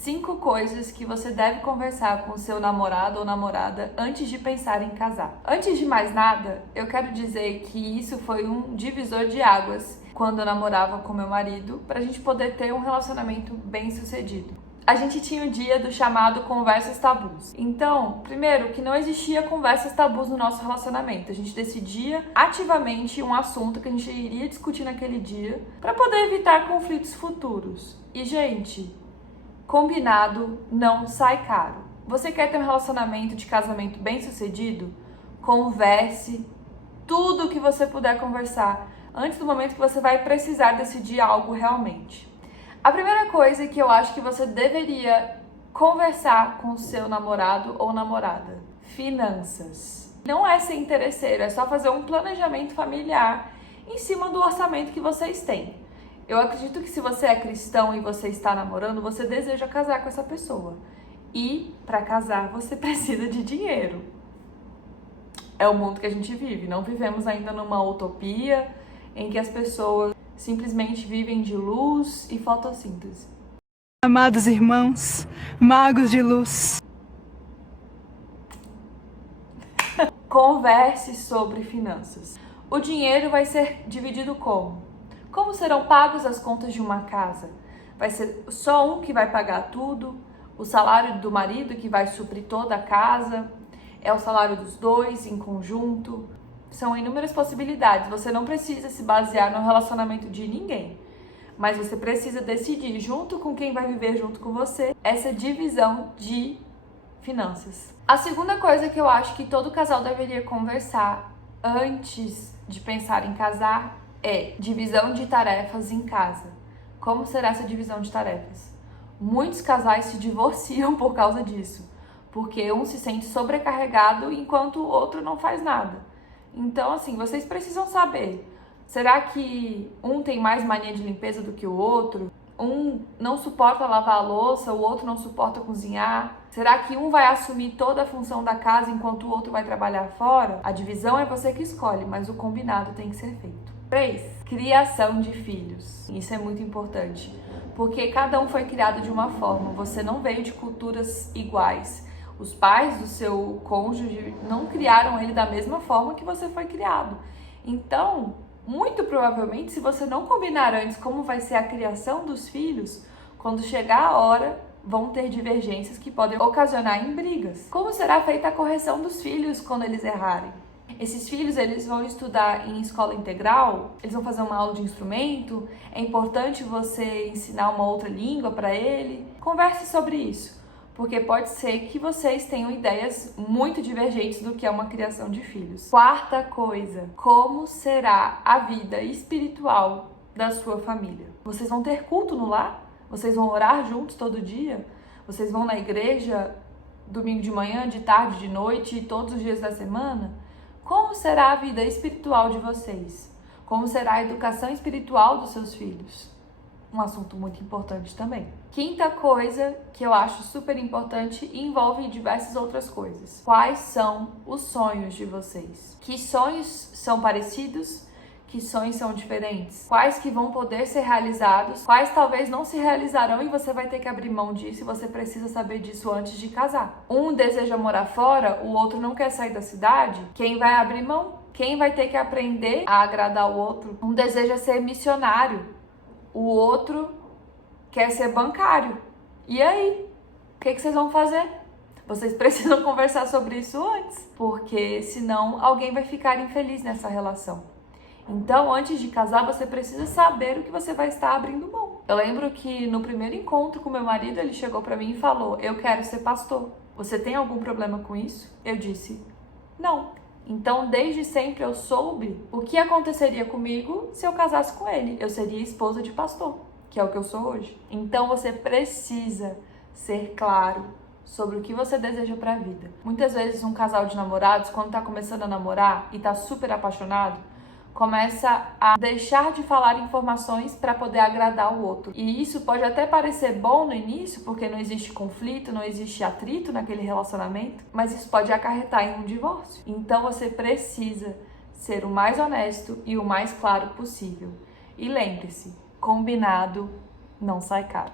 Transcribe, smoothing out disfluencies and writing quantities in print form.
5 coisas que você deve conversar com o seu namorado ou namorada antes de pensar em casar. Antes de mais nada, eu quero dizer que isso foi um divisor de águas quando eu namorava com meu marido, pra gente poder ter um relacionamento bem sucedido. A gente tinha o dia do chamado conversas tabus. Então, primeiro, que não existia conversas tabus no nosso relacionamento. A gente decidia ativamente um assunto que a gente iria discutir naquele dia para poder evitar conflitos futuros. E, gente, combinado não sai caro. Você quer ter um relacionamento de casamento bem sucedido? Converse tudo o que você puder conversar antes do momento que você vai precisar decidir algo realmente. A primeira coisa que eu acho que você deveria conversar com o seu namorado ou namorada: finanças. Não é ser interesseiro, é só fazer um planejamento familiar em cima do orçamento que vocês têm. Eu acredito que se você é cristão e você está namorando, você deseja casar com essa pessoa. E para casar você precisa de dinheiro. É o mundo que a gente vive. Não vivemos ainda numa utopia em que as pessoas simplesmente vivem de luz e fotossíntese. Amados irmãos, magos de luz. Converse sobre finanças. O dinheiro vai ser dividido como? Como serão pagos as contas de uma casa? Vai ser só um que vai pagar tudo? O salário do marido que vai suprir toda a casa? É o salário dos dois em conjunto? São inúmeras possibilidades. Você não precisa se basear no relacionamento de ninguém, mas você precisa decidir, junto com quem vai viver junto com você, essa divisão de finanças. A segunda coisa que eu acho que todo casal deveria conversar antes de pensar em casar é divisão de tarefas em casa. Como será essa divisão de tarefas? Muitos casais se divorciam por causa disso, porque um se sente sobrecarregado enquanto o outro não faz nada. Então, assim, vocês precisam saber, será que um tem mais mania de limpeza do que o outro? Um não suporta lavar a louça, o outro não suporta cozinhar? Será que um vai assumir toda a função da casa enquanto o outro vai trabalhar fora? A divisão é você que escolhe, mas o combinado tem que ser feito. 3. Criação de filhos. Isso é muito importante, porque cada um foi criado de uma forma, você não veio de culturas iguais. Os pais do seu cônjuge não criaram ele da mesma forma que você foi criado. Então, muito provavelmente, se você não combinar antes como vai ser a criação dos filhos, quando chegar a hora, vão ter divergências que podem ocasionar em brigas. Como será feita a correção dos filhos quando eles errarem? Esses filhos, eles vão estudar em escola integral? Eles vão fazer uma aula de instrumento? É importante você ensinar uma outra língua para ele? Converse sobre isso, porque pode ser que vocês tenham ideias muito divergentes do que é uma criação de filhos. Quarta coisa, como será a vida espiritual da sua família? Vocês vão ter culto no lar? Vocês vão orar juntos todo dia? Vocês vão na igreja domingo de manhã, de tarde, de noite e todos os dias da semana? Como será a vida espiritual de vocês? Como será a educação espiritual dos seus filhos? Um assunto muito importante também. Quinta coisa que eu acho super importante e envolve diversas outras coisas. Quais são os sonhos de vocês? Que sonhos são parecidos? Que sonhos são diferentes? Quais que vão poder ser realizados? Quais talvez não se realizarão e você vai ter que abrir mão disso e você precisa saber disso antes de casar? Um deseja morar fora, o outro não quer sair da cidade. Quem vai abrir mão? Quem vai ter que aprender a agradar o outro? Um deseja ser missionário, o outro quer ser bancário. E aí? O que vocês vão fazer? Vocês precisam conversar sobre isso antes, porque senão alguém vai ficar infeliz nessa relação. Então, antes de casar, você precisa saber o que você vai estar abrindo mão. Eu lembro que no primeiro encontro com meu marido, ele chegou pra mim e falou: eu quero ser pastor. Você tem algum problema com isso? Eu disse: não. Então, desde sempre eu soube o que aconteceria comigo se eu casasse com ele. Eu seria esposa de pastor, que é o que eu sou hoje. Então, você precisa ser claro sobre o que você deseja para a vida. Muitas vezes um casal de namorados, quando tá começando a namorar e tá super apaixonado, começa a deixar de falar informações para poder agradar o outro. E isso pode até parecer bom no início, porque não existe conflito, não existe atrito naquele relacionamento, mas isso pode acarretar em um divórcio. Então você precisa ser o mais honesto e o mais claro possível. E lembre-se, combinado não sai caro.